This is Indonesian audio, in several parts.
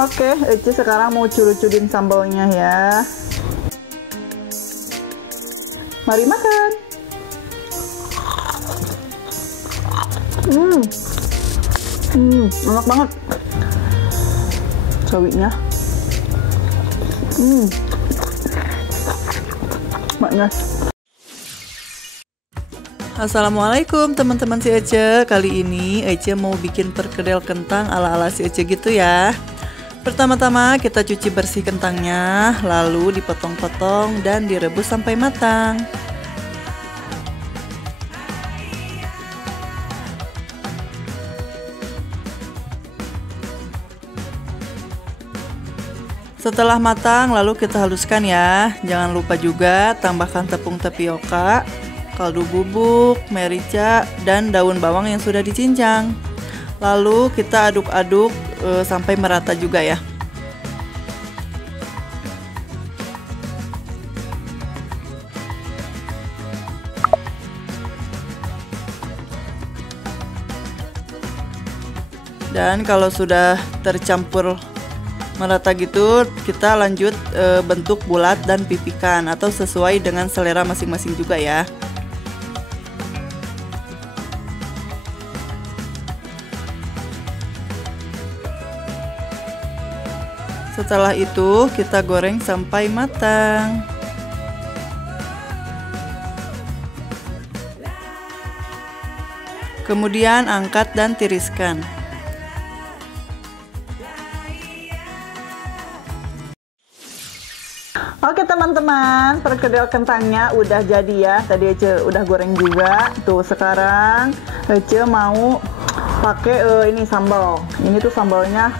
Oke, Ece sekarang mau curu-curin sambalnya ya. Mari makan. Enak banget. Sawinya. Maknya. Assalamualaikum teman-teman si Ece. Kali ini Ece mau bikin perkedel kentang ala-ala si Ece gitu ya. Pertama-tama kita cuci bersih kentangnya, lalu dipotong-potong dan direbus sampai matang. Setelah matang, lalu kita haluskan ya. Jangan lupa juga tambahkan tepung tapioka, kaldu bubuk, merica, dan daun bawang yang sudah dicincang. Lalu kita aduk-aduk sampai merata juga ya. Dan kalau sudah tercampur merata gitu, kita lanjut bentuk bulat dan pipikan atau sesuai dengan selera masing-masing juga ya. Setelah itu kita goreng sampai matang. Kemudian angkat dan tiriskan. Oke teman-teman, perkedel kentangnya udah jadi ya. Tadi Ece udah goreng juga. Tuh sekarang Ece mau pakai ini sambal. Ini tuh sambalnya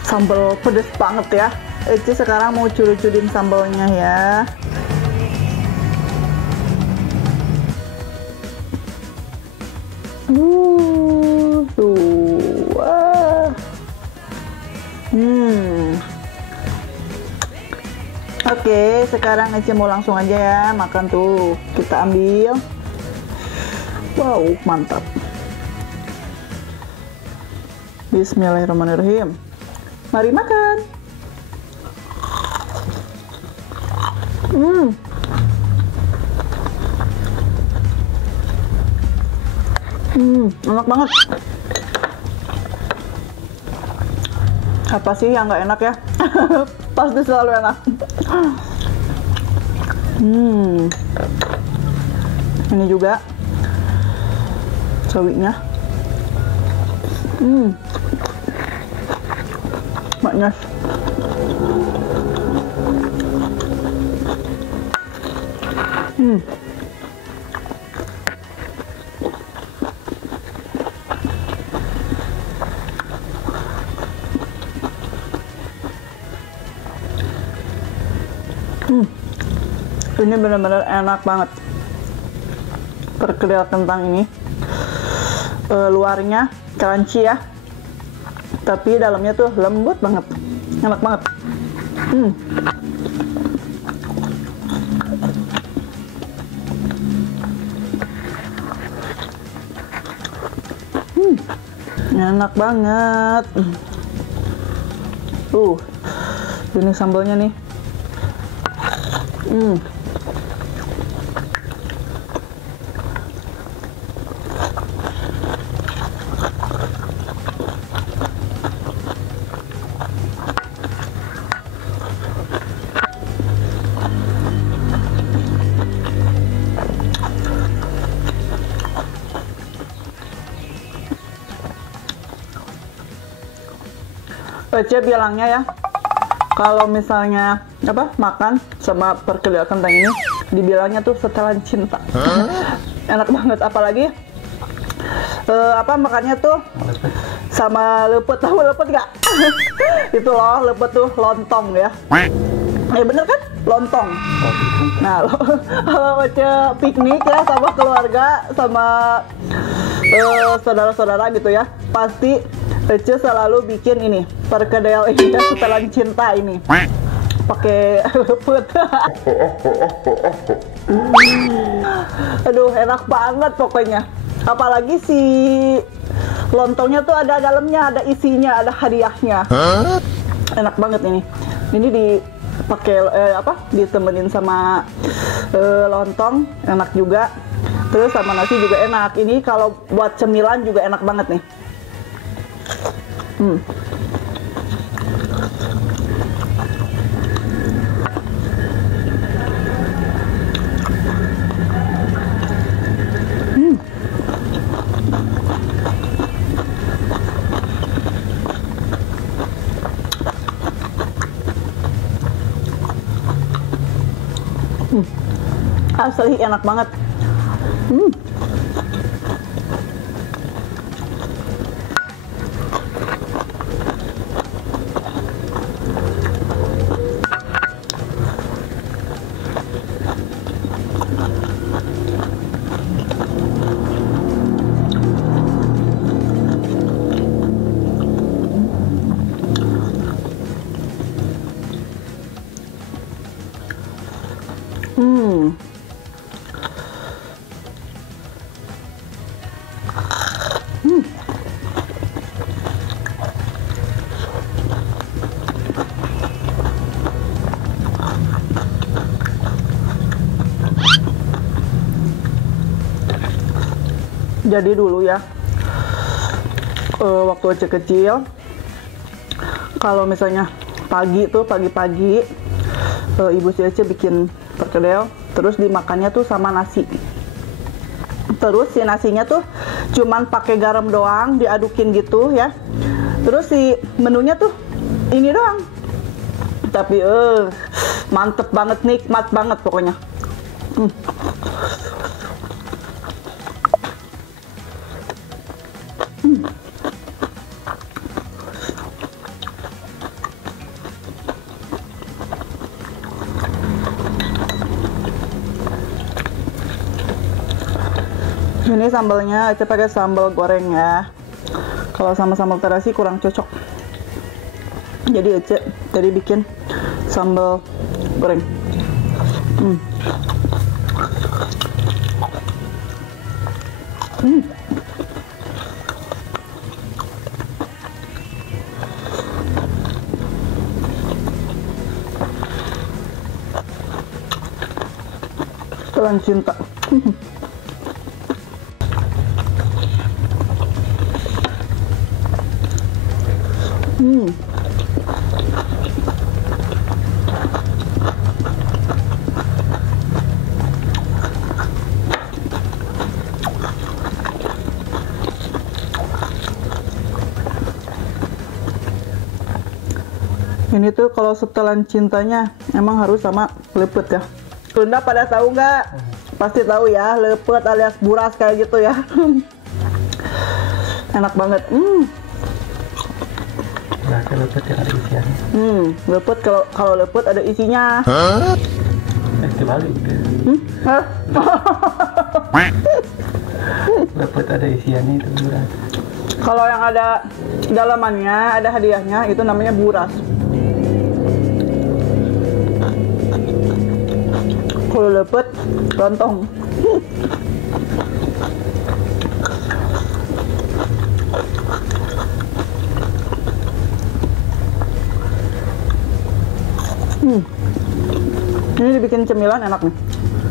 sambal pedes banget ya. Ece sekarang mau curu-curin sambalnya ya. Tuh. Wah. Oke, sekarang Ece mau langsung aja ya makan tuh. Kita ambil. Wow, mantap. Bismillahirrahmanirrahim. Mari makan. Enak banget. Apa sih yang nggak enak ya? Pasti selalu enak. Ini juga sawinya. Maknya. Ini benar-benar enak banget. Perkedel kentang ini luarnya crunchy ya, tapi dalamnya tuh lembut banget, enak banget. Enak banget. Ini sambalnya nih. Ece bilangnya ya, kalau misalnya makan sama perkedel kentang ini, dibilangnya tuh setelan cinta. Enak banget, apalagi makannya tuh sama lepet. Tahu lepet gak? Itu loh, lepet tuh lontong ya. Bener kan? Lontong. Nah, kalau Ece piknik ya sama keluarga, sama saudara-saudara gitu ya, pasti Ece selalu bikin ini perkedel ini ya, setelan cinta ini pakai lepet. Aduh, enak banget pokoknya. Apalagi si lontongnya tuh ada dalamnya, ada isinya, ada hadiahnya. Enak banget ini. Ini dipakai ditemenin sama lontong, enak juga. Terus sama nasi juga enak. Ini kalau buat cemilan juga enak banget nih. Asli enak banget. Jadi dulu ya, waktu Ece kecil, kalau misalnya pagi-pagi, ibu si Ece bikin perkedel, terus dimakannya tuh sama nasi. Terus si nasinya tuh cuman pakai garam doang, diadukin gitu ya. Terus si menunya tuh ini doang. Tapi mantep banget, nikmat banget pokoknya. Ini sambalnya Ece pakai sambal goreng ya. Kalau sama sambal terasi kurang cocok. Jadi Ece tadi bikin sambal goreng. Telan cinta. Ini tuh kalau setelan cintanya emang harus sama lepet ya. Sunda pada tahu nggak? Pasti tahu ya, lepet alias buras kayak gitu ya. Enak banget. Nah, lepet yang ada isiannya. Lepet kalau lepet ada isinya. Kebalik. Hah? Lepet ada isiannya itu buras. Kalau yang ada dalamannya, ada hadiahnya, itu namanya buras. Kalau lepet, lontong. Ini dibikin cemilan enak nih.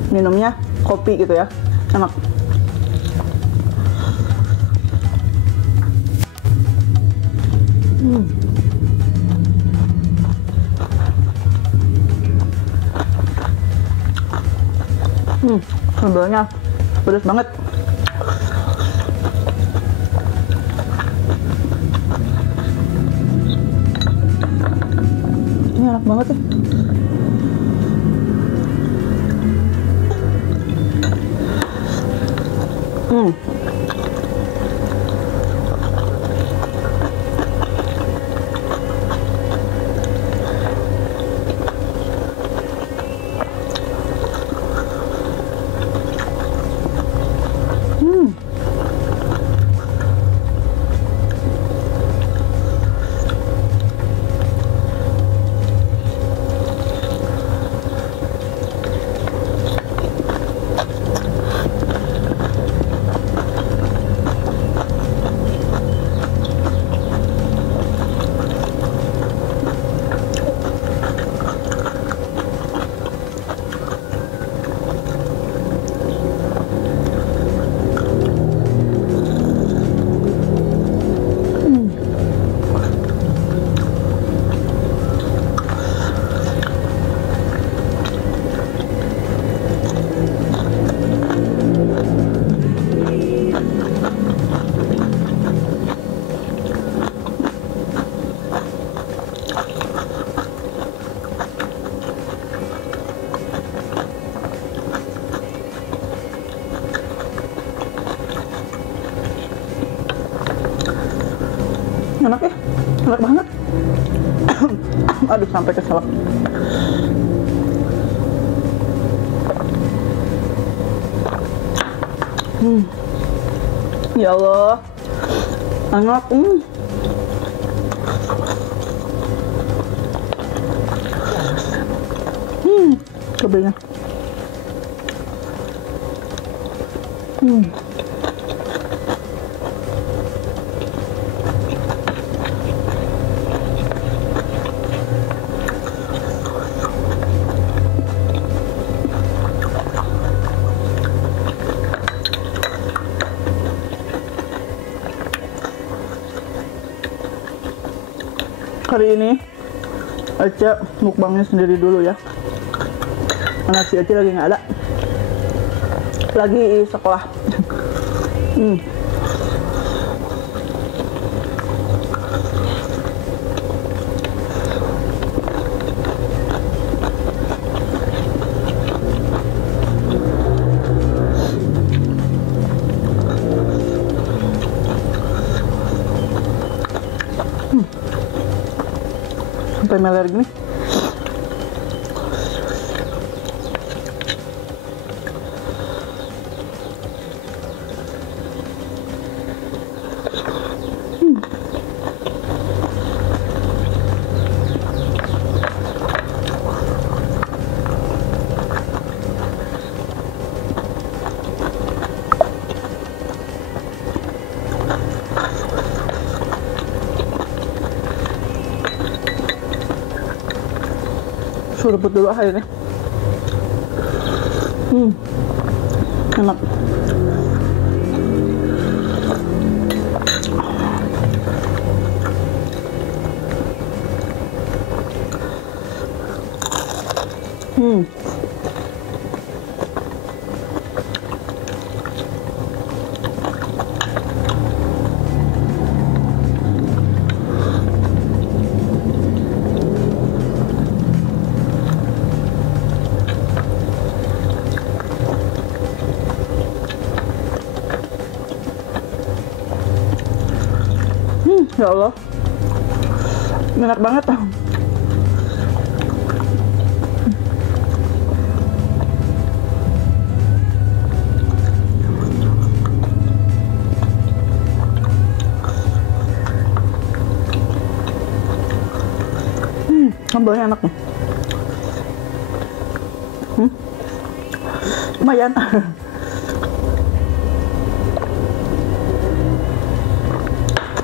Minumnya kopi gitu ya, enak. Sambalnya pedas banget. Ini enak banget ya. Aduh, sampai keselak. Ya Allah, enak. Cabenya. Hari ini Aca mukbangnya sendiri dulu ya, karena si Aca lagi nggak ada, lagi sekolah. Sampai meler gini. Seruput dulu airnya. Enak. Ya Allah, enak banget. Sambalnya enak nih. Lumayan.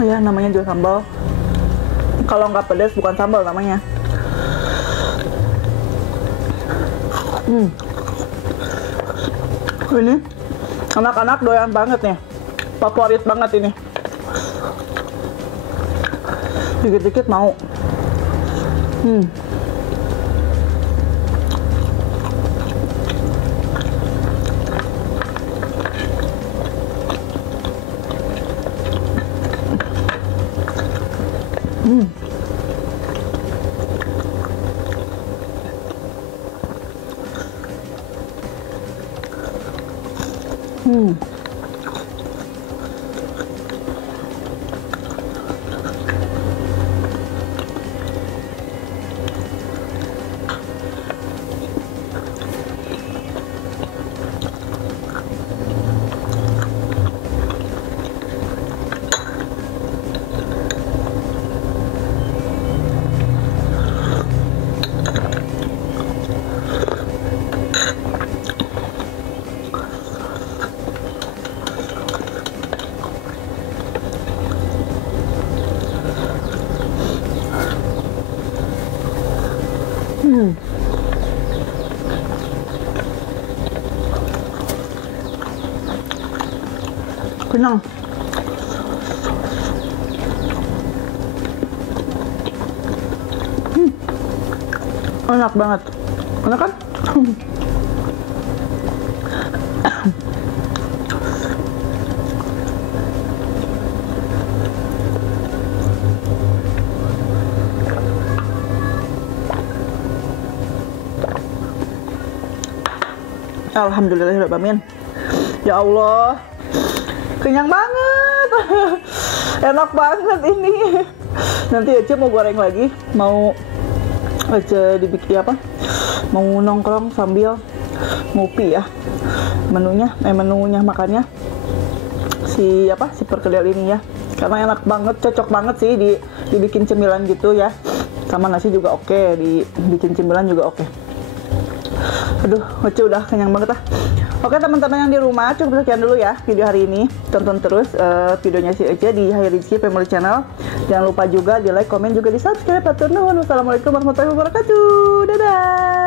Ya, namanya juga sambal. Kalau nggak pedas bukan sambal namanya. Ini anak-anak doyan banget nih, favorit banget ini. Dikit-dikit mau. Kenyang. Enak banget. Enak kan? Alhamdulillahirrahmanirrahim. Ya Allah, kenyang banget. Enak banget ini. Nanti Ece mau goreng lagi, mau Ece dibikin apa? Mau nongkrong sambil ngopi ya. Menunya makannya si perkedel ini ya. Karena enak banget, cocok banget sih dibikin cemilan gitu ya. Sama nasi juga oke, dibikin cemilan juga oke. Aduh, Ece udah kenyang banget lah. Oke teman-teman yang di rumah, cukup sekian dulu ya video hari ini. Tonton terus videonya si Ece di Hai Rizky Family Channel. Jangan lupa juga di like, komen, juga di subscribe. Atur nuhun. Wassalamualaikum warahmatullahi wabarakatuh. Dadah.